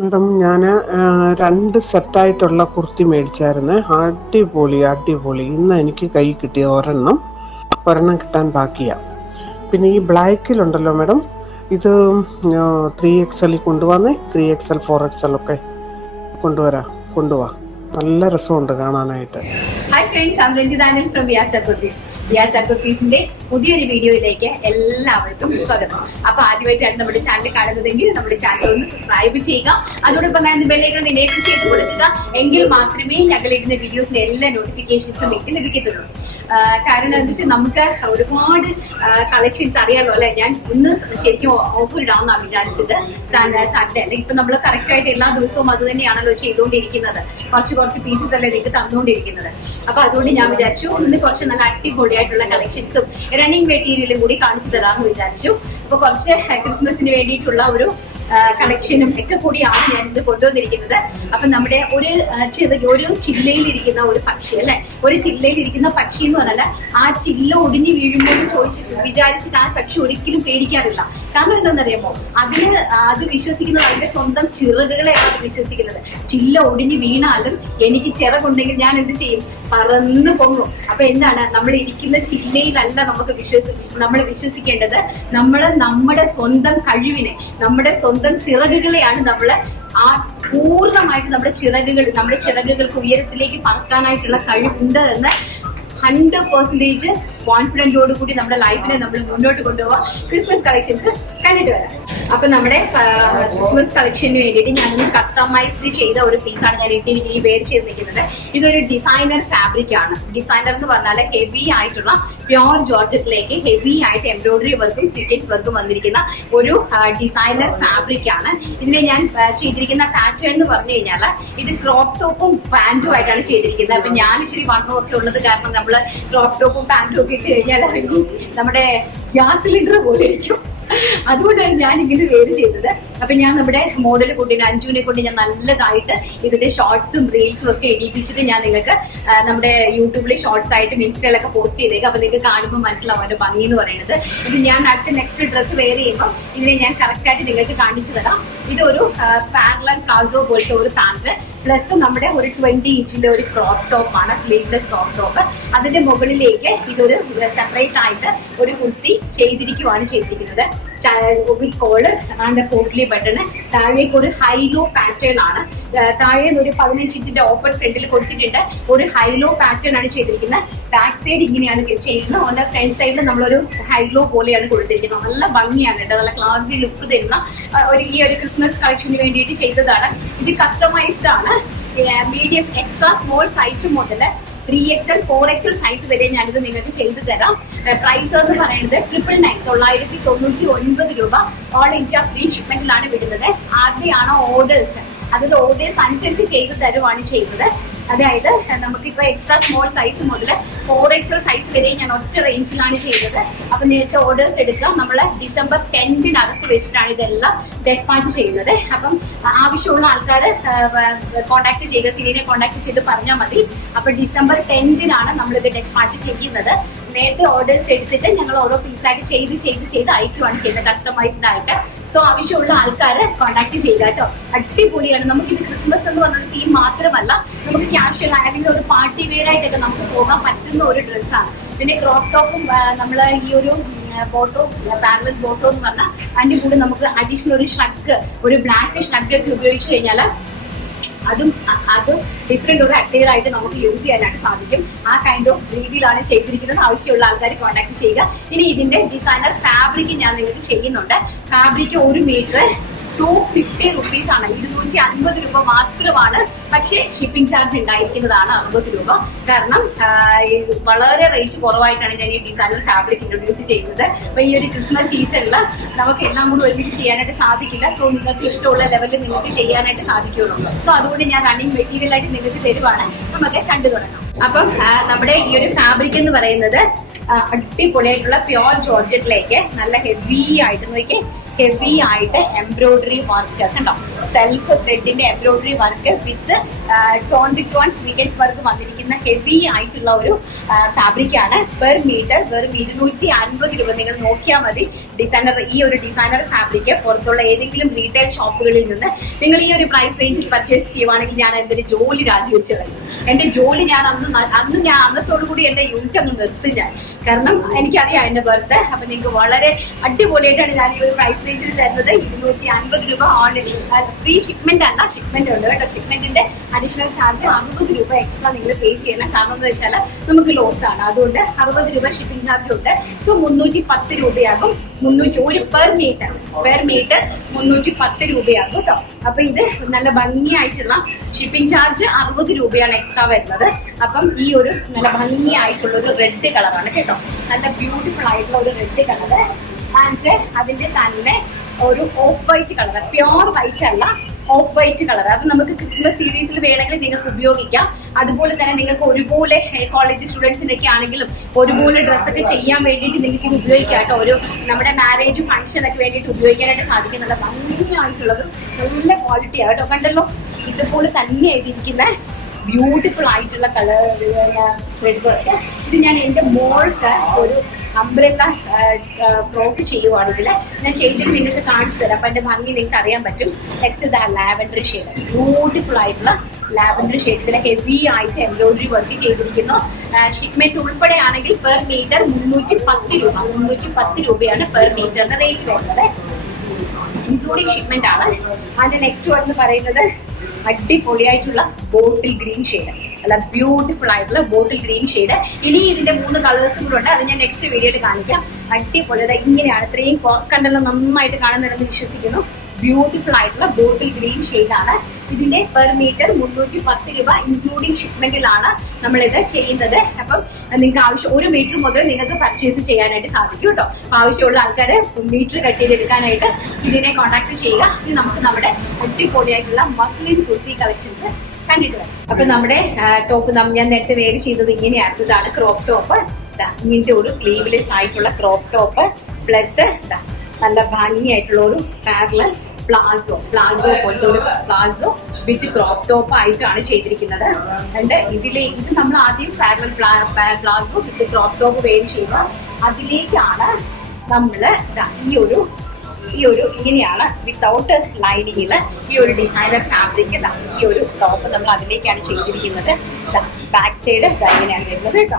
Madam, ഞാൻ 2 സെറ്റായിട്ടുള്ള കുർത്തി മേടിച്ചായിരുന്നേ. അടിപൊളി അടിപൊളി. ഇന്ന് എനിക്ക് കൈ കിട്ടിയ ഒരെണ്ണം കിട്ടാൻ ബാക്കിയാ. പിന്നെ ഈ ബ്ലാക്കിലുണ്ടല്ലോ മാഡം, ഇത് 3XL കൊണ്ടുവന്നേ. 3XL 4XL ഒക്കെ കൊണ്ടുവാ. നല്ല രസമുണ്ട് കാണാനായിട്ട്. ഹായ് ഫ്രണ്ട്സ്, ഐ ആം രഞ്ജിതാനിൽ ഫ്രം വ്യാസ കുർത്തീസ്. വ്യാസ കുർത്തീസിന്റെ പുതിയൊരു വീഡിയോയിലേക്ക് എല്ലാവർക്കും സ്വാഗതം. അപ്പൊ ആദ്യമായിട്ടാണ് നമ്മുടെ ചാനൽ കാണുന്നതെങ്കിൽ നമ്മുടെ ചാനൽ ഒന്ന് സബ്സ്ക്രൈബ് ചെയ്യുക. അതോടൊപ്പം കാണുന്ന ബെല്ലൈക്കൺ എനേബിൾ ചെയ്ത് കൊടുക്കുക. എങ്കിൽ മാത്രമേ ഞങ്ങൾ ഇടുന്ന വീഡിയോസിന്റെ എല്ലാ നോട്ടിഫിക്കേഷൻസും നിങ്ങൾക്ക് ലഭിക്കത്തുള്ളൂ. കാരണം എന്താ വെച്ചാൽ നമുക്ക് ഒരുപാട് കളക്ഷൻസ് അറിയാമല്ലോ അല്ലെ. ഞാൻ ഇന്ന് ശരിക്കും ഓഫർ ഇടാമെന്നാണ് വിചാരിച്ചത്. സാറ്റർഡേ അല്ലെങ്കിൽ ഇപ്പൊ നമ്മൾ കറക്റ്റ് ആയിട്ട് എല്ലാ ദിവസവും അത് തന്നെയാണല്ലോ ചെയ്തുകൊണ്ടിരിക്കുന്നത്. കുറച്ച് പീസസ് അല്ലേ നിങ്ങൾക്ക് തന്നുകൊണ്ടിരിക്കുന്നത്. അപ്പൊ അതുകൊണ്ട് ഞാൻ വിചാരിച്ചു ഇന്ന് കുറച്ച് നല്ല അടിപൊളിയായിട്ടുള്ള കളക്ഷൻസും റണ്ണിങ് മെറ്റീരിയലും കൂടി കാണിച്ചു തരാമെന്ന് വിചാരിച്ചു. അപ്പൊ കുറച്ച് ക്രിസ്മസിന് വേണ്ടിയിട്ടുള്ള ഒരു കളക്ഷനും ഒക്കെ കൂടിയാണ് ഞാൻ ഇത് കൊണ്ടുവന്നിരിക്കുന്നത്. അപ്പൊ നമ്മുടെ ഒരു ചില്ലയിലിരിക്കുന്ന ഒരു പക്ഷി അല്ലെ, ഒരു ചില്ലയിലിരിക്കുന്ന പക്ഷി എന്ന് പറഞ്ഞാൽ ആ ചില്ല ഒടിഞ്ഞു വീഴുമ്പോൾ വിചാരിച്ചിട്ട് ആ പക്ഷി ഒരിക്കലും പേടിക്കാറില്ല. കാരണം എന്താണെന്നറിയാമോ, അത് വിശ്വസിക്കുന്നത് അതിന്റെ സ്വന്തം ചിറകുകളെയാണ് വിശ്വസിക്കുന്നത്. ചില്ല ഒടിഞ്ഞു വീണാലും എനിക്ക് ചിറകുണ്ടെങ്കിൽ ഞാൻ എന്ത് ചെയ്യും? പറന്നു പൊങ്ങും. അപ്പൊ എന്താണ്, നമ്മൾ ഇരിക്കുന്ന ചില്ലയിലല്ല നമ്മൾ വിശ്വസിക്കേണ്ടത്. നമ്മുടെ സ്വന്തം കഴിവിനെ, നമ്മുടെ സ്വന്തം ചിറകുകളെയാണ് നമ്മൾ പൂർണ്ണമായിട്ട് നമ്മുടെ ചിറകുകൾക്ക് ഉയരത്തിലേക്ക് പറക്കാനായിട്ടുള്ള കഴിവുണ്ട് എന്ന് 100% കോൺഫിഡൻറ്റോട് കൂടി നമ്മുടെ ലൈഫിനെ നമ്മൾ മുന്നോട്ട് കൊണ്ടുപോകാം. ക്രിസ്മസ് കളക്ഷൻസ് കണ്ടിട്ട് വരാം. അപ്പൊ നമ്മുടെ ക്രിസ്മസ് കളക്ഷന് വേണ്ടിയിട്ട് ഞാൻ കസ്റ്റമൈസ്ഡ് ചെയ്ത ഒരു പീസാണ് ഞാൻ ഈ വെയർ ചെയ്ത് നിൽക്കുന്നത്. ഇതൊരു ഡിസൈനർ ഫാബ്രിക് ആണ്. ഡിസൈനർ എന്ന് പറഞ്ഞാൽ ഹെവി ആയിട്ടുള്ള പ്യോർ ജോർജറ്റിലേക്ക് ഹെവി ആയിട്ട് എംബ്രോയിഡറി വർക്കും സീക്വൻസ് വർക്കും വന്നിരിക്കുന്ന ഒരു ഡിസൈനർ ഫാബ്രിക് ആണ്. ഇതിനെ ഞാൻ ചെയ്തിരിക്കുന്ന പാറ്റേൺ എന്ന് പറഞ്ഞു കഴിഞ്ഞാൽ ഇത് ക്രോപ്പ് ടോപ്പും പാന്റും ആയിട്ടാണ് ചെയ്തിരിക്കുന്നത്. അപ്പൊ ഞാൻ ഇച്ചിരി വണ്ണവും ഒക്കെ ഉള്ളത് കാരണം നമ്മള് ക്രോപ്പ് ടോപ്പും പാന്റും ഒക്കെ ഇട്ട് കഴിഞ്ഞാൽ നമ്മുടെ ഗ്യാസ് സിലിണ്ടർ പോലെ ഇരിക്കും. അതുകൊണ്ടാണ് ഞാൻ ഇങ്ങനെ വെയർ ചെയ്തത്. അപ്പൊ ഞാൻ നമ്മുടെ മോഡൽ കുട്ടീനെ അഞ്ജുവിനെ കൊണ്ട് ഞാൻ നല്ലതായിട്ട് ഇതിന്റെ ഷോർട്സും റീൽസും ഒക്കെ എഡിപ്പിച്ചിട്ട് ഞാൻ നിങ്ങൾക്ക് നമ്മുടെ യൂട്യൂബിൽ ഷോർട്സ് ആയിട്ടും ഇൻസ്റ്റയിലൊക്കെ പോസ്റ്റ് ചെയ്തേക്കാം. അപ്പൊ നിങ്ങൾക്ക് കാണുമ്പോൾ മനസ്സിലാവും അതിന്റെ ഭംഗി എന്ന് പറയുന്നത്. ഇത് ഞാൻ നെക്സ്റ്റ് ഡ്രസ്സ് വെയർ ചെയ്യുമ്പോൾ ഇതിനെ ഞാൻ കറക്റ്റ് ആയിട്ട് നിങ്ങൾക്ക് കാണിച്ചു തരാം. ഇതൊരു പാരലൽ പ്ലാസോ പോലത്തെ ഒരു പാന്റ് പ്ലസ് നമ്മുടെ ഒരു 20 ഇഞ്ചിന്റെ ഒരു ക്രോപ്പ് ടോപ്പ് ആണ്, സ്ലീവ്ലെസ് ക്രോപ്പ് ടോപ്പ്. അതിന്റെ മുകളിലേക്ക് ഇതൊരു സെപ്പറേറ്റ് ആയിട്ട് ഒരു കുർത്തി ചെയ്തിരിക്കുന്നത്. Call and potli button. താഴേക്ക് ഒരു ഹൈലോ പാറ്റേൺ ആണ്. താഴെ ഒരു 15 ഇഞ്ചിന്റെ ഓപ്പൺ ഫ്രണ്ടിൽ കൊടുത്തിട്ടുണ്ട്. ഒരു ഹൈലോ പാറ്റേൺ ആണ് ചെയ്തിരിക്കുന്നത്. ബാക്ക് സൈഡ് ഇങ്ങനെയാണ് ചെയ്യുന്നത്. അതിന്റെ ഫ്രണ്ട് സൈഡിൽ നമ്മളൊരു ഹൈലോ പോലെയാണ് കൊടുത്തിരിക്കുന്നത്. നല്ല ഭംഗിയാണ് കേട്ടോ, നല്ല ക്ലാസി ലുക്ക് തരുന്ന ഈ ഒരു ക്രിസ്മസ് കളക്ഷന് വേണ്ടിയിട്ട് ചെയ്തതാണ്. ഇത് കസ്റ്റമൈസ്ഡ് ആണ്. മീഡിയം എക്സ്ട്രാ സ്മോൾ സൈസ് മുതൽ 3XL 4XL സൈസ് വരെ ഞാനിത് നിങ്ങൾക്ക് ചെയ്തു തരാം. പ്രൈസ് എന്ന് പറയുന്നത് 999 രൂപ. ഓൾ ഇന്ത്യ ഫ്രീ ഷിപ്മെന്റിലാണ് വിടുന്നത്. ആരുടെയാണോ ഓർഡേഴ്സ് അതിന്റെ ഓർഡേഴ്സ് അനുസരിച്ച് ചെയ്തു തരുവാണ് ചെയ്യുന്നത്. അതായത് നമുക്കിപ്പോ എക്സ്ട്രാ സ്മോൾ സൈസ് മുതൽ 4XL സൈസ് വരെ ഞാൻ ഒറ്റ റേഞ്ചിലാണ് ചെയ്തത്. അപ്പൊ നേരത്തെ ഓർഡേഴ്സ് എടുക്കാം. നമ്മൾ December 10 വെച്ചിട്ടാണ് ഇതെല്ലാം ഡെസ്പാച്ച് ചെയ്യുന്നത്. അപ്പം ആവശ്യമുള്ള ആൾക്കാർ കോൺടാക്ട് ചെയ്യുക, സിലിനെ കോൺടാക്ട് ചെയ്ത് പറഞ്ഞാൽ മതി. അപ്പൊ December 10 നമ്മളിത് ഡെസ്പാച്ച് ചെയ്യുന്നത്. നേരത്തെ ഓർഡേഴ്സ് എടുത്തിട്ട് ഞങ്ങൾ ഓരോ പീസായിട്ട് ചെയ്ത് അയക്കുവാണ് ചെയ്യുന്നത്, കസ്റ്റമൈസ്ഡ് ആയിട്ട്. സോ ആവശ്യമുള്ള ആൾക്കാർ കോൺടാക്ട് ചെയ്യുക കേട്ടോ. അടിപൊളിയാണ്. നമുക്കിത് ക്രിസ്മസ് എന്ന് പറഞ്ഞൊരു തീം മാത്രമല്ല, നമുക്ക് ക്യാഷ്വൽ അല്ലെങ്കിൽ ഒരു പാർട്ടി വെയർ ആയിട്ടൊക്കെ നമുക്ക് പോകാൻ പറ്റുന്ന ഒരു ഡ്രസ്സാണ്. പിന്നെ ക്രോപ്പ് ടോപ്പും നമ്മൾ ഈ ഒരു ബോട്ടോ പാരലൽ ബോട്ടോ എന്ന് പറഞ്ഞാൽ അതിന്റെ കൂടെ നമുക്ക് അഡീഷണൽ ഒരു ഷ്രഗ്, ഒരു ബ്ലാക്ക് ഷ്രഗ് ഒക്കെ ഉപയോഗിച്ച് കഴിഞ്ഞാൽ അത് ഡിഫറെന്റ് ഒരു അറ്റയർ ആയിട്ട് നമുക്ക് യൂസ് ചെയ്യാനായിട്ട് സാധിക്കും. ആ കൈൻഡ് ഓഫ് രീതിയിലാണ് ചെയ്തിരിക്കുന്നത്. ആവശ്യമുള്ള ആൾക്കാർ കോൺടാക്ട് ചെയ്യുക. ഇനി ഇതിന്റെ ഡിസൈനർ ഫാബ്രിക് ഞാൻ നിങ്ങൾക്ക് ചെയ്യുന്നുണ്ട്. ഫാബ്രിക് 1 മീറ്റർ 250 റുപ്പീസ് ആണ്. 250 രൂപ മാത്രമാണ്. പക്ഷേ ഷിപ്പിംഗ് ചാർജ് ഉണ്ടായിരിക്കുന്നതാണ് 60 രൂപ. കാരണം വളരെ റേറ്റ് കുറവായിട്ടാണ് ഞാൻ ഈ ഡിസൈനർ ഫാബ്രിക് ഇൻട്രൊഡ്യൂസ് ചെയ്യുന്നത്. അപ്പൊ ഈ ഒരു ക്രിസ്മസ് സീസണിൽ നമുക്ക് എല്ലാം കൂടി ഒരുമിച്ച് ചെയ്യാനായിട്ട് സാധിക്കില്ല. സോ നിങ്ങൾക്ക് ഇഷ്ടമുള്ള ലെവലിൽ നിങ്ങൾക്ക് ചെയ്യാനായിട്ട് സാധിക്കുള്ളൂ. സോ അതുകൊണ്ട് ഞാൻ റണ്ണിങ് മെറ്റീരിയൽ ആയിട്ട് നിങ്ങൾക്ക് തരുവാണ്. നമുക്ക് കണ്ടു തുടങ്ങാം. അപ്പം നമ്മുടെ ഈ ഒരു ഫാബ്രിക് എന്ന് പറയുന്നത് അടിപൊളിയായിട്ടുള്ള പ്യോർ ജോർജറ്റിലേക്ക് നല്ല ഹെവി ആയിട്ട് നോക്കി ഹെവി ആയിട്ട് എംബ്രോയിഡറി വർക്ക് കണ്ടോ, സെൽഫ് ത്രെഡിന്റെ embroidery work with tone with tone സ്വീറ്റൻസ് വർക്ക് വന്നിരിക്കുന്ന ഹെവി ആയിട്ടുള്ള ഒരു ഫാബ്രിക് ആണ്. പെർ മീറ്റർ വെറും 250 രൂപ. നിങ്ങൾ നോക്കിയാൽ മതി ഡിസൈനർ, ഈ ഒരു ഡിസൈനർ ഫാബ്രിക് പുറത്തുള്ള ഏതെങ്കിലും റീറ്റെയിൽ ഷോപ്പുകളിൽ നിന്ന് നിങ്ങൾ ഈ ഒരു പ്രൈസ് റേഞ്ചിൽ പർച്ചേസ് ചെയ്യുവാണെങ്കിൽ ഞാൻ എൻ്റെ ജോലി രാജിവെച്ചത്. എൻ്റെ ജോലി ഞാൻ അന്നത്തോടുകൂടി എൻ്റെ യൂണിറ്റ് അങ്ങ് നിർത്തും ഞാൻ. കാരണം എനിക്കറിയാം എൻ്റെ ബർത്ത്. അപ്പൊ നിങ്ങൾക്ക് വളരെ അടിപൊളിയായിട്ടാണ് ഞാൻ ഈ ഒരു പ്രൈസ് റേഞ്ചിൽ തരുന്നത്. 250 രൂപ ഓൺലൈൻ ഫ്രീ ഷിപ്മെന്റ് അല്ല, ഷിപ്മെന്റ് ഉണ്ട് കേട്ടോ. ഷിപ്മെന്റിന്റെ അഡീഷണൽ ചാർജ് 60 രൂപ എക്സ്ട്രാ നിങ്ങൾ പേ ചെയ്യണം. കാരണം എന്താ വെച്ചാൽ നമുക്ക് ലോസ് ആണ്. അതുകൊണ്ട് 60 രൂപ ഷിപ്പിംഗ് ചാർജ് ഉണ്ട്. സോ 310 രൂപയാകും. 300 ഒരു പെർ മീറ്റർ 310 രൂപയാകും കേട്ടോ. അപ്പൊ ഇത് നല്ല ഭംഗിയായിട്ടുള്ള ഷിപ്പിംഗ് ചാർജ് 60 രൂപയാണ് എക്സ്ട്രാ വരുന്നത്. അപ്പം ഈ ഒരു നല്ല ഭംഗിയായിട്ടുള്ള ഒരു റെഡ് കളറാണ് കേട്ടോ. നല്ല ബ്യൂട്ടിഫുൾ ആയിട്ടുള്ള ഒരു റെഡ് കളറ്. ആൻഡ് അതിന്റെ തന്നെ ഒരു of white colour, pure white അല്ല, ഓഫ് വൈറ്റ് കളർ. അത് നമുക്ക് ക്രിസ്മസ് സീരീസിൽ വേണമെങ്കിൽ നിങ്ങൾക്ക് ഉപയോഗിക്കാം. അതുപോലെ തന്നെ നിങ്ങൾക്ക് ഒരുപോലെ കോളേജ് സ്റ്റുഡൻസിനൊക്കെ ആണെങ്കിലും ഒരുപോലെ ഡ്രസ്സൊക്കെ ചെയ്യാൻ വേണ്ടിയിട്ട് നിങ്ങൾക്ക് ഇത് ഉപയോഗിക്കാം കേട്ടോ. ഒരു നമ്മുടെ മാരേജ് ഫംഗ്ഷനൊക്കെ വേണ്ടിയിട്ട് ഉപയോഗിക്കാനായിട്ട് സാധിക്കും. നല്ല ഭംഗിയായിട്ടുള്ളത്, നല്ല ക്വാളിറ്റി ആട്ടോ. കണ്ടല്ലോ, ഇതുപോലെ തന്നെ എഴുതിയിരിക്കുന്ന ബ്യൂട്ടിഫുൾ ആയിട്ടുള്ള കളർ റെഡ്. ഇത് ഞാൻ എൻ്റെ മോൾക്ക് ഒരു അംബ്രല്ല ഫ്രോക്ക് ചെയ്യുവാണെങ്കിൽ ഞാൻ ചെയ്തിട്ട് നിങ്ങൾക്ക് കാണിച്ചു തരാം. അപ്പൊ എന്റെ ഭംഗി നിങ്ങൾക്ക് അറിയാൻ പറ്റും. നെക്സ്റ്റ് ഇതാ ലാവൻഡർ ഷെയ്ഡ്, ബ്യൂട്ടിഫുൾ ആയിട്ടുള്ള ലാവൻഡർ ഷെയ്ഡ്. ഇതിനെ ഹെവി ആയിട്ട് എംബ്രോയിഡറി വർക്ക് ചെയ്തിരിക്കുന്നു. ഷിപ്മെന്റ് ഉൾപ്പെടെ ആണെങ്കിൽ പെർ മീറ്റർ 310 രൂപ. 310 രൂപയാണ് പെർ മീറ്ററിന്റെ റേറ്റ് വരുന്നത്, ഇൻക്ലൂഡിങ് ഷിപ്മെന്റ് ആണ്. അതിന്റെ നെക്സ്റ്റ് വൺ എന്ന് പറയുന്നത് അടിപൊളിയായിട്ടുള്ള ബോട്ടിൽ ഗ്രീൻ ഷെയ്ഡ്. അല്ല, ബ്യൂട്ടിഫുൾ ആയിട്ടുള്ള ബോട്ടിൽ ഗ്രീൻ ഷെയ്ഡ്. ഇനി ഇതിന്റെ 3 കളേഴ്സും കൂടെ ഉണ്ട്. അത് ഞാൻ നെക്സ്റ്റ് വീഡിയോയിൽ കാണിക്കാം. അടിപൊളി ഇങ്ങനെയാണ്. ഇത്രയും കണ്ടല്ലോ, നന്നായിട്ട് കാണുന്നുണ്ടെന്ന് വിശ്വസിക്കുന്നു. ബ്യൂട്ടിഫുൾ ആയിട്ടുള്ള ബോട്ടിൽ ഗ്രീൻ ഷെയ്ഡാണ്. ഇതിന്റെ പെർ മീറ്റർ 310 രൂപ ഇൻക്ലൂഡിങ് ഷിപ്മെന്റിലാണ് നമ്മളിത് ചെയ്യുന്നത്. അപ്പം നിങ്ങൾക്ക് ആവശ്യം 1 മീറ്റർ മുതൽ നിങ്ങൾക്ക് പർച്ചേസ് ചെയ്യാനായിട്ട് സാധിക്കും കേട്ടോ. അപ്പൊ ആവശ്യമുള്ള ആൾക്കാർ മീറ്റർ കട്ട് ചെയ്തെടുക്കാനായിട്ട് ഇതിനെ കോൺടാക്ട് ചെയ്യുക. ഇത് നമുക്ക് നമ്മുടെ അടിപൊളിയായിട്ടുള്ള മസ്ലിൻ കുർത്തി കളക്ഷൻസ് കണ്ടിട്ട് വരാം. അപ്പൊ നമ്മുടെ ടോപ്പ് ഞാൻ നേരത്തെ വേര് ചെയ്തത് ഇങ്ങനെയാണ്. ഇതാണ് ക്രോപ്പ് ടോപ്പ്. ഇങ്ങനത്തെ ഒരു സ്ലീവ്ലെസ് ആയിട്ടുള്ള ക്രോപ്പ് ടോപ്പ് പ്ലസ് നല്ല ഭംഗിയായിട്ടുള്ള ഒരു പാരലൽ പ്ലാസോ പോലത്തെ ഒരു പ്ലാസോ വിത്ത് ക്രോപ്പ് ടോപ്പ് ആയിട്ടാണ് ചെയ്തിരിക്കുന്നത്. ഇത് നമ്മൾ ആദ്യം പാരലൽ പ്ലാസോ വിത്ത് ക്രോപ്പ് ടോപ്പ് വേര് ചെയ്യുക. അതിലേക്കാണ് നമ്മള് ഈ ഒരു ഇങ്ങനെയാണ് വിത്തൗട്ട് ലൈനിങ്ങില് ഈ ഒരു ഡിസൈനർ ഫാബ്രിക്, ഈ ഒരു ടോപ്പ് നമ്മൾ അതിലേക്കാണ് ചെയ്തിരിക്കുന്നത്. ബാക്ക് സൈഡ് ഇങ്ങനെയാണ് വരുന്നത് കേട്ടോ.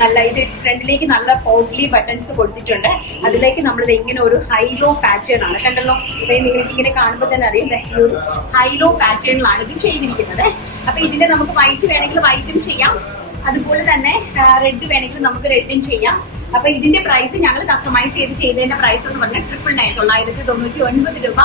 നല്ല ഇത് ഫ്രണ്ടിലേക്ക് നല്ല പോട്ട്ലി ബട്ടൺസ് കൊടുത്തിട്ടുണ്ട്. അതിലേക്ക് നമ്മളിത് ഇങ്ങനെ ഒരു ഹൈലോ പാറ്റേൺ ആണ്. കണ്ടല്ലോ, നിങ്ങൾക്ക് ഇങ്ങനെ കാണുമ്പോൾ തന്നെ അറിയാം, ഈ ഒരു ഹൈലോ പാറ്റേണിലാണ് ഇത് ചെയ്തിരിക്കുന്നത്. അപ്പൊ ഇതിന്റെ നമുക്ക് വൈറ്റ് വേണമെങ്കിൽ വൈറ്റും ചെയ്യാം, അതുപോലെ തന്നെ റെഡ് വേണമെങ്കിൽ നമുക്ക് റെഡും ചെയ്യാം. അപ്പൊ ഇതിന്റെ പ്രൈസ് ഞങ്ങൾ കസ്റ്റമൈസ് ചെയ്തതിന്റെ പ്രൈസ് എന്ന് പറഞ്ഞാൽ 999 999 രൂപ.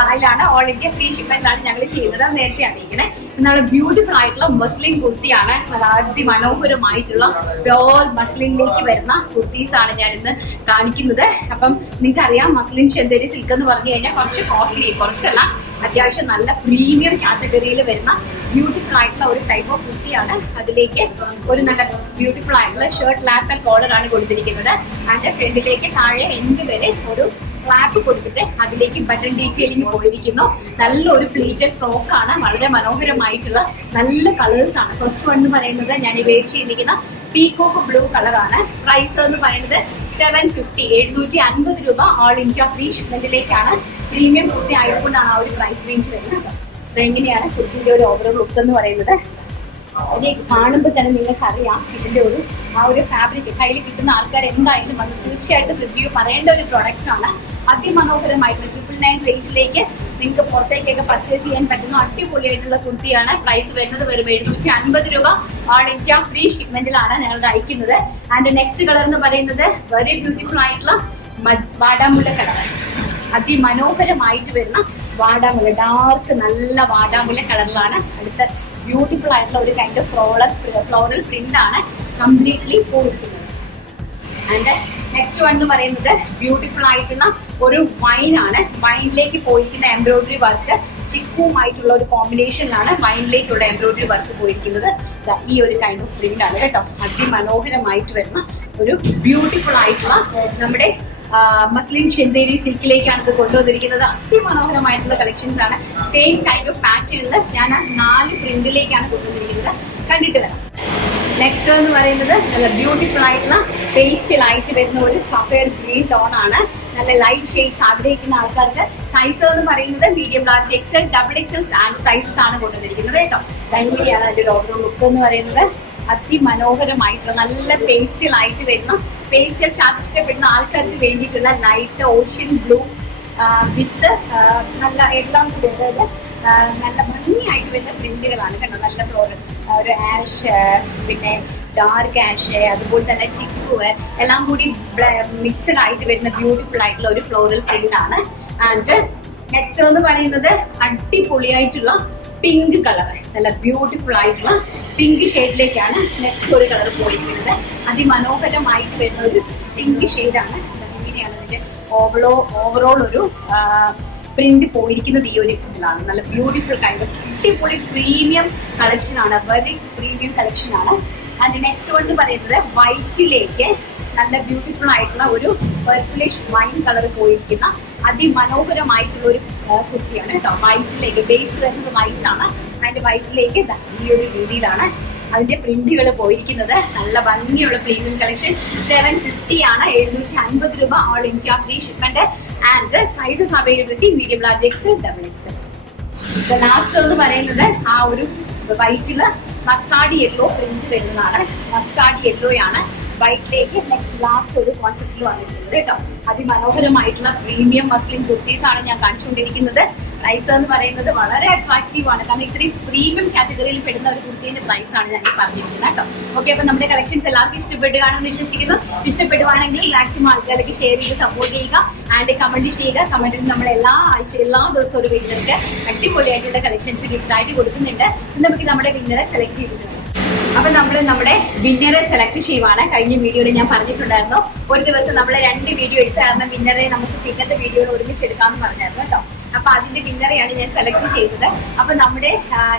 അതിലാണ് ഓൾ ഇന്ത്യ ഫ്രീ ഷിപ്മെന്റിലാണ് ഞങ്ങൾ ചെയ്യുന്നത്. നേരത്തെ അറിയിക്കണേ. നമ്മുടെ ബ്യൂട്ടിഫുൾ ആയിട്ടുള്ള മസ്ലിൻ കുർത്തിയാണ്. നല്ല അതിമനോഹരമായിട്ടുള്ള പ്യോർ മസ്ലിനിലേക്ക് വരുന്ന കുർത്തീസ് ആണ് ഞാൻ ഇന്ന് കാണിക്കുന്നത്. അപ്പം നിങ്ങൾക്കറിയാം, മസ്ലിൻ ചെന്തേരി സിൽക്ക് എന്ന് പറഞ്ഞു കഴിഞ്ഞാൽ കുറച്ച് കോസ്റ്റ്ലി, കുറച്ചല്ല അത്യാവശ്യം നല്ല പ്രീമിയം കാറ്റഗറിയിൽ വരുന്ന ബ്യൂട്ടിഫുൾ ആയിട്ടുള്ള ഒരു ടൈപ്പ് ഓഫ് കുർത്തിയാണ്. അതിലേക്ക് ഒരു നല്ല ബ്യൂട്ടിഫുൾ ആയിട്ടുള്ള ഷർട്ട് ലാപ്പ് ആൻഡ് കോളർ ആണ് കൊടുത്തിരിക്കുന്നത്. അതിന്റെ ഫ്രണ്ടിലേക്ക് താഴെ എൻഡ് വരെ ഒരു ക്ലാപ്പ് കൊടുത്തിട്ട് അതിലേക്ക് ബട്ടൺ ഡീറ്റെയിലിംഗ് പോയിരിക്കുന്നു. നല്ലൊരു പ്ലീറ്റഡ് ഫ്രോക്ക് ആണ്. വളരെ മനോഹരമായിട്ടുള്ള നല്ല കളേഴ്സ് ആണ്. ഫസ്റ്റ് വൺ എന്ന് പറയുന്നത് ഞാൻ ഈ വെയർ ചെയ്തിരിക്കുന്ന പീകോക്ക് ബ്ലൂ കളറാണ്. പ്രൈസ് എന്ന് പറയുന്നത് 750 750 രൂപ. ഓൾ ഇന്ത്യ ഫ്രീ ഷിപ്മെന്റിലേക്കാണ്. പ്രീമിയം കുർത്തി ആയതുകൊണ്ടാണ് ആ ഒരു പ്രൈസ് റേഞ്ച് വരുന്നത്. അതെങ്ങനെയാണ് കുർത്തിന്റെ ഒരു ഓവറോൾ ലുക്ക് എന്ന് പറയുന്നത്. ഇത് കാണുമ്പോൾ തന്നെ നിങ്ങൾക്ക് അറിയാം ഇതിന്റെ ആ ഒരു ഫാബ്രിക് കയ്യിൽ കിട്ടുന്ന ആൾക്കാർ എന്തായാലും അത് തീർച്ചയായിട്ടും റിവ്യൂ പറയേണ്ട ഒരു പ്രൊഡക്റ്റ് ആണ്. അതിമനോഹരമായിട്ടുള്ള 999 റേഞ്ചിലേക്ക് നിങ്ങൾക്ക് പുറത്തേക്കൊക്കെ പർച്ചേസ് ചെയ്യാൻ പറ്റുന്ന അടിപൊളിയായിട്ടുള്ള കുർത്തിയാണ്. പ്രൈസ് വരുന്നത് വെറും 750 രൂപ. ഓൾ ഇന്ത്യ ഫ്രീ ഷിപ്മെന്റിലാണ് ഞങ്ങൾ അയക്കുന്നത്. ആൻഡ് നെക്സ്റ്റ് കളർ എന്ന് പറയുന്നത് വെരി ബ്യൂട്ടിഫുൾ ആയിട്ടുള്ള വാടാമുല്ല കളർ. അതിമനോഹരമായിട്ട് വരുന്ന വാടാമുല്ല, ഡാർക്ക് നല്ല വാടാമുല്ല കളറിലാണ് അടുത്ത ബ്യൂട്ടിഫുൾ ആയിട്ടുള്ള ഒരു കൈൻഡ് ഓഫ് ഫ്ലോറൽ പ്രിന്റ് ആണ് കംപ്ലീറ്റ്ലി പോയിരിക്കുന്നത്. ആൻഡ് നെക്സ്റ്റ് വൺ എന്ന് പറയുന്നത് ബ്യൂട്ടിഫുൾ ആയിട്ടുള്ള ഒരു വൈൻ ആണ്. വൈനിലേക്ക് പോയിരിക്കുന്ന എംബ്രോയിഡറി വർക്ക് ചിക്കുമായിട്ടുള്ള ഒരു കോമ്പിനേഷനിലാണ് വൈനിലേക്കുള്ള എംബ്രോയിഡറി വർക്ക് പോയിരിക്കുന്നത്. ഈ ഒരു കൈൻഡ് ഓഫ് പ്രിന്റ് ആണ് കേട്ടോ. അതിമനോഹരമായിട്ട് വരുന്ന ഒരു ബ്യൂട്ടിഫുൾ ആയിട്ടുള്ള നമ്മുടെ മസ്ലിൻ ചെന്തേരി സിൽക്കിലേക്കാണ് ഇത് കൊണ്ടുവന്നിരിക്കുന്നത്. അതിമനോഹരമായിട്ടുള്ള കളക്ഷൻസ് ആണ്. സെയിം കൈൻഡ് ഓഫ് പാറ്റേണിൽ ഞാൻ 4 പ്രിന്റിലേക്കാണ് കൊണ്ടുവന്നിരിക്കുന്നത്. കണ്ടിട്ട് വരാം. നെക്സ്റ്റ് എന്ന് പറയുന്നത് നല്ല ബ്യൂട്ടിഫുൾ ആയിട്ടുള്ള പേസ്റ്റ് ലൈറ്റ് വരുന്ന ഒരു സഫേഡ് ഗ്രീൻ ടോൺ ആണ്. നല്ല ലൈറ്റ് ഷെയ്ഡ്സ് ആഗ്രഹിക്കുന്ന ആൾക്കാർക്ക് സൈസ് എന്ന് പറയുന്നത് medium, large, XL, double XL sizes ആണ് കൊണ്ടുവന്നിരിക്കുന്നത് കേട്ടോ. ഭംഗിയാണ് അതിന്റെ ഓവറോൾ ലുക്ക് എന്ന് പറയുന്നത്. അതിമനോഹരമായിട്ടുള്ള നല്ല പേസ്റ്റൽ ആയിട്ട് വരുന്ന, പേസ്റ്റൽ ചാർട്ട് ഇഷ്ടപ്പെടുന്ന ആൾക്കാർക്ക് വേണ്ടിയിട്ടുള്ള ലൈറ്റ് ഓഷ്യൻ ബ്ലൂ വിത്ത് നല്ല എല്ലാം കൂടി നല്ല ഭംഗിയായിട്ട് വരുന്ന പ്രിന്റുകളാണ് കേട്ടോ. നല്ല ഫ്ലോറൽ ഒരു ആഷ്, പിന്നെ ഡാർക്ക് ആഷ്, അതുപോലെ തന്നെ ചിക്കു എല്ലാം കൂടി മിക്സഡ് ആയിട്ട് വരുന്ന ബ്യൂട്ടിഫുൾ ആയിട്ടുള്ള ഒരു ഫ്ലോറൽ പ്രിന്റ് ആണ്. ആൻഡ് നെക്സ്റ്റ് എന്ന് പറയുന്നത് അടിപൊളിയായിട്ടുള്ള പിങ്ക് കളർ, നല്ല ബ്യൂട്ടിഫുൾ ആയിട്ടുള്ള പിങ്ക് ഷെയ്ഡിലേക്കാണ് നെക്സ്റ്റ് ഒരു കളർ പോയിരിക്കുന്നത്. അതിമനോഹരമായിട്ട് വരുന്ന ഒരു പിങ്ക് ഷെയ്ഡാണ്. ഇങ്ങനെയാണ് ഇതിന്റെ ഓവറോൾ ഒരു പ്രിന്റ് പോയിരിക്കുന്നത്. ഈ ഒരു ഇതിലാണ് നല്ല ബ്യൂട്ടിഫുൾ കൈൻഡ് ഓഫ് അടിപൊളി പ്രീമിയം കളക്ഷൻ ആണ്. വെരി പ്രീമിയം കളക്ഷൻ ആണ്. ആൻഡ് നെക്സ്റ്റ് എന്ന് പറയുന്നത് വൈറ്റിലേക്ക് നല്ല ബ്യൂട്ടിഫുൾ ആയിട്ടുള്ള ഒരു പർപ്പിളിഷ് വൈൻ കളർ പോയിരിക്കുന്ന അതിമനോഹരമായിട്ടുള്ള ഒരു കുർത്തിയാണ് കേട്ടോ. വൈറ്റിലേക്ക് ബേസ് വരുന്നത് വൈറ്റ് ആണ്. അതിന്റെ വൈറ്റിലേക്ക് ഈ ഒരു രീതിയിലാണ് അതിന്റെ പ്രിന്റുകൾ പോയിരിക്കുന്നത്. നല്ല ഭംഗിയുള്ള പ്രീമിയം കളക്ഷൻ. 750 ആണ്, 750 രൂപ. All India free shipment. And sizes availability medium, large, XL, double XL. Last എന്ന് പറയുന്നത് ആ ഒരു വൈറ്റില് മസ്റ്റാർഡ് യെല്ലോ പ്രിന്റ് വരുന്നതാണ്. മസ്റ്റാർഡ് യെല്ലോ ആണ് വൈറ്റിലേക്ക് ലാസ്റ്റ് ഒരു കോൺസെപ്റ്റിൽ വന്നിട്ടുള്ളത് കേട്ടോ. അതിമനോഹരമായിട്ടുള്ള പ്രീമിയം മസ്ലിൻ കുർത്തീസ് ആണ് ഞാൻ കാണിച്ചുകൊണ്ടിരിക്കുന്നത്. പ്രൈസ് എന്ന് പറയുന്നത് വളരെ അട്രാക്റ്റീവ് ആണ്. കാരണം ഇത്രയും പ്രീമിയം കാറ്റഗറിയിൽ പെടുന്ന ഒരു കുർത്തീന്റെ പ്രൈസ് ആണ് ഞാൻ പറഞ്ഞിരിക്കുന്നത് കേട്ടോ. ഓക്കെ, അപ്പൊ നമ്മുടെ കളക്ഷൻസ് എല്ലാവർക്കും ഇഷ്ടപ്പെട്ട് കാണുമെന്ന് വിശ്വസിക്കുന്നു. ഇഷ്ടപ്പെടുവാണെങ്കിൽ മാക്സിമം ആൾക്കാർക്ക് ഷെയർ ചെയ്ത് സപ്പോർട്ട് ചെയ്യുക. ആൻഡ് കമന്റ് ചെയ്യുക. കമന്റിൽ നമ്മൾ എല്ലാ ദിവസവും ഒരു വിന്നർക്ക് അടിപൊളിയായിട്ടുള്ള കളക്ഷൻസ് ഗിഫ്റ്റ് ആയിട്ട് കൊടുക്കുന്നുണ്ട്. നമുക്ക് നമ്മുടെ വിന്നറെ സെലക്ട് ചെയ്തിട്ടുണ്ട്. അപ്പൊ നമ്മുടെ വിന്നറെ സെലക്ട് ചെയ്യുവാണ്. കഴിഞ്ഞ വീഡിയോയിൽ ഞാൻ പറഞ്ഞിട്ടുണ്ടായിരുന്നു, ഒരു ദിവസം നമ്മൾ 2 വീഡിയോ എടുത്തായിരുന്നു വിന്നറെ നമുക്ക് പിന്നത്തെ വീഡിയോയിൽ ഒരുമിച്ച് എടുക്കാമെന്ന് പറഞ്ഞായിരുന്നു കേട്ടോ. അപ്പൊ അതിന്റെ വിന്നറെയാണ് ഞാൻ സെലക്ട് ചെയ്തത്. അപ്പൊ നമ്മുടെ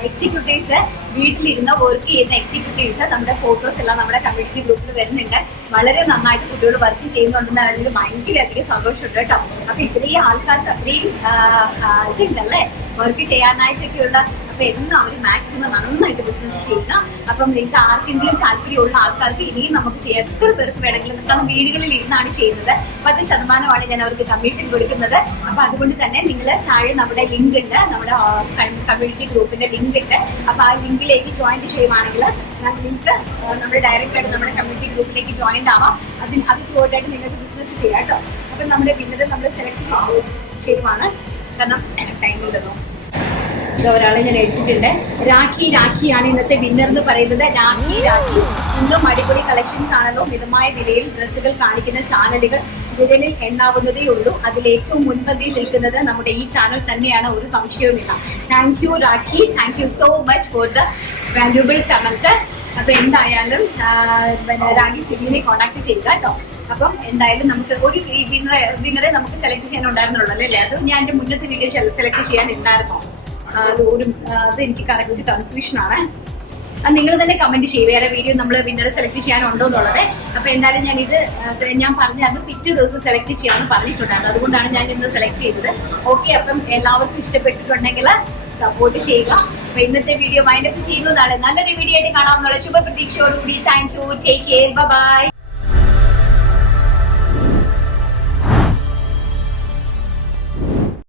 എക്സിക്യൂട്ടീവ്സ്, വീട്ടിലിരുന്ന് വർക്ക് ചെയ്യുന്ന എക്സിക്യൂട്ടീവ്സ്, നമ്മുടെ ഫോട്ടോസ് എല്ലാം നമ്മുടെ കമ്മ്യൂണിറ്റി ഗ്രൂപ്പിൽ വരുന്നുണ്ട്. വളരെ നന്നായിട്ട് കുട്ടികൾ വർക്ക് ചെയ്യുന്നുണ്ടെന്ന് അതിൽ ഭയങ്കരധികം സന്തോഷമുണ്ട് കേട്ടോ. അപ്പൊ ഇത്രയും ആൾക്കാർക്ക് അത്രയും ഇതുണ്ടല്ലേ വർക്ക് ചെയ്യാനായിട്ടൊക്കെയുള്ള. അപ്പൊ എന്നും അവർ മാക്സിമം നന്നായിട്ട് ബിസിനസ് ചെയ്യുക. അപ്പം നിങ്ങൾക്ക് ആർക്കെങ്കിലും താല്പര്യമുള്ള ആൾക്കാർക്ക് ഇനിയും നമുക്ക് എത്ര പേർക്ക് വേണമെങ്കിലും, കാരണം വീടുകളിൽ ഇരുന്നാണ് ചെയ്യുന്നത്. 10% ഞാൻ അവർക്ക് കമ്മീഷൻ കൊടുക്കുന്നത്. അപ്പൊ അതുകൊണ്ട് തന്നെ നിങ്ങൾ താഴെ നമ്മുടെ ലിങ്ക് ഉണ്ട്, നമ്മുടെ കമ്മ്യൂണിറ്റി ഗ്രൂപ്പിന്റെ ലിങ്ക് ഉണ്ട്. അപ്പൊ ആ ലിങ്കിലേക്ക് ജോയിൻ ചെയ്യുവാണെങ്കിൽ നിങ്ങൾക്ക് നമ്മുടെ ഡയറക്റ്റ് ആയിട്ട് നമ്മുടെ കമ്മ്യൂണിറ്റി ഗ്രൂപ്പിലേക്ക് ജോയിൻ ആവാം. അത് ത്രൂട്ടായിട്ട് നിങ്ങൾക്ക് ബിസിനസ് ചെയ്യാം കേട്ടോ. അപ്പൊ നമ്മുടെ വിന്നറെ നമ്മൾ സെലക്ട് ചെയ്യുവാണ്. കാരണം ടൈമില്ലല്ലോ. ഒരാളെ ഞാൻ എടുത്തിട്ടുണ്ട്. രാഖിയാണ് ഇന്നത്തെ വിന്നർ എന്ന് പറയുന്നത്. രാഖി ഇന്നും അടിപൊളി കളക്ഷൻസ് ആണല്ലോ. മിതമായ വിലയിൽ ഡ്രസ്സുകൾ കാണിക്കുന്ന ചാനലുകൾ വിരലിൽ എണ്ണാവുന്നതേ ഉള്ളൂ. അതിൽ ഏറ്റവും മുൻപന്തിയിൽ നിൽക്കുന്നത് നമ്മുടെ ഈ ചാനൽ തന്നെയാണ്, ഒരു സംശയവുമില്ല. Thank you Rakhi, thank you so much for the valuable comment. അപ്പൊ എന്തായാലും രാഖി സിബിനെ കോൺടാക്ട് ചെയ്യുക കേട്ടോ. അപ്പം എന്തായാലും നമുക്ക് ഒരു വിന്നറെ നമുക്ക് സെലക്ട് ചെയ്യാനുണ്ടായിരുന്നുള്ളൂ അല്ലേ? അത് ഞാൻ എന്റെ മുന്നത്തെ വീഡിയോ സെലക്ട് ചെയ്യാനുണ്ടായിരുന്നോ? അത് എനിക്ക് കറക്റ്റ് കൺഫ്യൂഷൻ ആണ്. അത് നിങ്ങൾ തന്നെ കമന്റ് ചെയ്യും വേറെ വീഡിയോ നമ്മൾ വിന്നറെ സെലക്ട് ചെയ്യാനുണ്ടോ എന്നുള്ളത്. അപ്പൊ എന്തായാലും ഞാൻ പറഞ്ഞ അത് പിറ്റേ ദിവസം സെലക്ട് ചെയ്യാമെന്ന് പറഞ്ഞിട്ടുണ്ടായിരുന്നു. അതുകൊണ്ടാണ് ഞാൻ ഇന്ന് സെലക്ട് ചെയ്തത്. ഓക്കെ, അപ്പം എല്ലാവർക്കും ഇഷ്ടപ്പെട്ടിട്ടുണ്ടെങ്കിൽ സപ്പോർട്ട് ചെയ്യുക. അപ്പൊ ഇന്നത്തെ വീഡിയോ വൈൻഡപ്പ് ചെയ്യുന്നതാണ്. നല്ലൊരു വീഡിയോ ആയിട്ട് കാണാമെന്നുള്ള ശുഭപ്രതീക്ഷയോടുകൂടി thank you, take care, by.